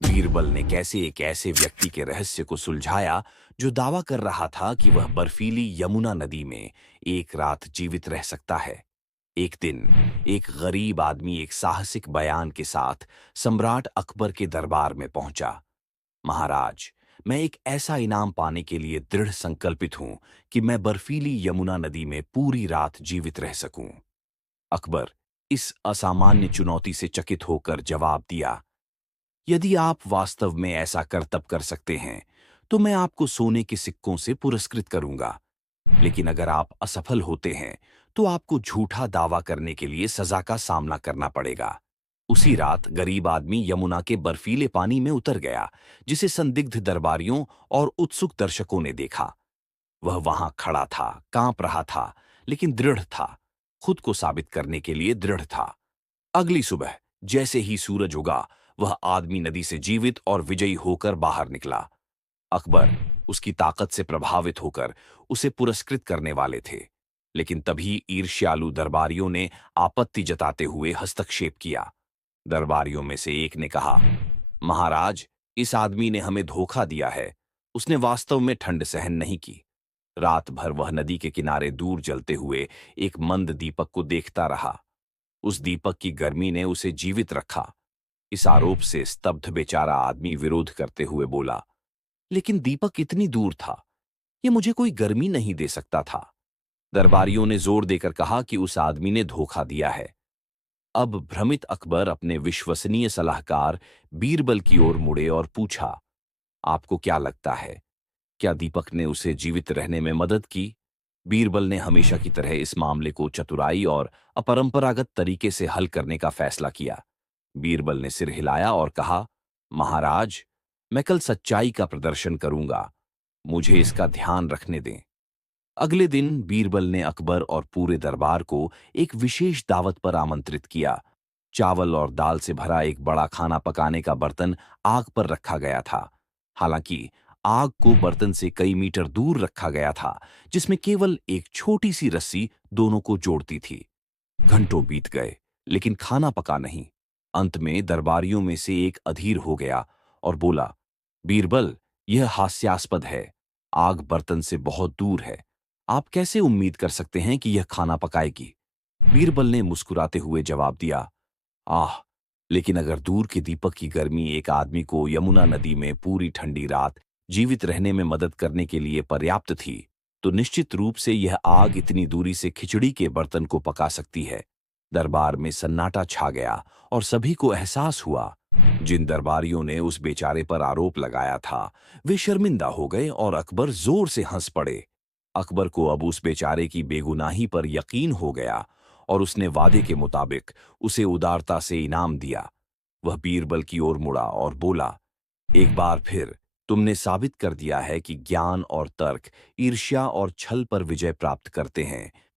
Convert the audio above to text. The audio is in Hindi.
बीरबल ने कैसे एक ऐसे व्यक्ति के रहस्य को सुलझाया जो दावा कर रहा था कि वह बर्फीली यमुना नदी में एक रात जीवित रह सकता है। एक दिन एक गरीब आदमी एक साहसिक बयान के साथ सम्राट अकबर के दरबार में पहुंचा। महाराज, मैं एक ऐसा इनाम पाने के लिए दृढ़ संकल्पित हूं कि मैं बर्फीली यमुना नदी में पूरी रात जीवित रह सकूं। अकबर इस असामान्य चुनौती से चकित होकर जवाब दिया, यदि आप वास्तव में ऐसा करतब कर सकते हैं, तो मैं आपको सोने के सिक्कों से पुरस्कृत करूंगा। लेकिन अगर आप असफल होते हैं, तो आपको झूठा दावा करने के लिए सजा का सामना करना पड़ेगा। उसी रात गरीब आदमी यमुना के बर्फीले पानी में उतर गया, जिसे संदिग्ध दरबारियों और उत्सुक दर्शकों ने देखा। वह वहां खड़ा था, कांप रहा था, लेकिन दृढ़ था, खुद को साबित करने के लिए दृढ़ था। अगली सुबह जैसे ही सूरज उगा, वह आदमी नदी से जीवित और विजयी होकर बाहर निकला। अकबर उसकी ताकत से प्रभावित होकर उसे पुरस्कृत करने वाले थे, लेकिन तभी ईर्ष्यालु दरबारियों ने आपत्ति जताते हुए हस्तक्षेप किया। दरबारियों में से एक ने कहा, महाराज, इस आदमी ने हमें धोखा दिया है। उसने वास्तव में ठंड सहन नहीं की। रात भर वह नदी के किनारे दूर जलते हुए एक मंद दीपक को देखता रहा। उस दीपक की गर्मी ने उसे जीवित रखा। इस आरोप से स्तब्ध बेचारा आदमी विरोध करते हुए बोला, लेकिन दीपक इतनी दूर था, ये मुझे कोई गर्मी नहीं दे सकता था। दरबारियों ने जोर देकर कहा कि उस आदमी ने धोखा दिया है। अब भ्रमित अकबर अपने विश्वसनीय सलाहकार बीरबल की ओर मुड़े और पूछा, आपको क्या लगता है, क्या दीपक ने उसे जीवित रहने में मदद की? बीरबल ने हमेशा की तरह इस मामले को चतुराई और अपरंपरागत तरीके से हल करने का फैसला किया। बीरबल ने सिर हिलाया और कहा, महाराज, मैं कल सच्चाई का प्रदर्शन करूंगा। मुझे इसका ध्यान रखने दें। अगले दिन बीरबल ने अकबर और पूरे दरबार को एक विशेष दावत पर आमंत्रित किया। चावल और दाल से भरा एक बड़ा खाना पकाने का बर्तन आग पर रखा गया था। हालांकि आग को बर्तन से कई मीटर दूर रखा गया था, जिसमें केवल एक छोटी सी रस्सी दोनों को जोड़ती थी। घंटों बीत गए, लेकिन खाना पका नहीं। अंत में दरबारियों में से एक अधीर हो गया और बोला, बीरबल, यह हास्यास्पद है। आग बर्तन से बहुत दूर है। आप कैसे उम्मीद कर सकते हैं कि यह खाना पकाएगी? बीरबल ने मुस्कुराते हुए जवाब दिया, आह, लेकिन अगर दूर के दीपक की गर्मी एक आदमी को यमुना नदी में पूरी ठंडी रात जीवित रहने में मदद करने के लिए पर्याप्त थी, तो निश्चित रूप से यह आग इतनी दूरी से खिचड़ी के बर्तन को पका सकती है। दरबार में सन्नाटा छा गया और सभी को एहसास हुआ, जिन दरबारियों ने उस बेचारे पर आरोप लगाया था, वे शर्मिंदा हो गए और अकबर जोर से हंस पड़े। अकबर को अब उस बेचारे की बेगुनाही पर यकीन हो गया और उसने वादे के मुताबिक उसे उदारता से इनाम दिया। वह बीरबल की ओर मुड़ा और बोला, एक बार फिर तुमने साबित कर दिया है कि ज्ञान और तर्क ईर्ष्या और छल पर विजय प्राप्त करते हैं।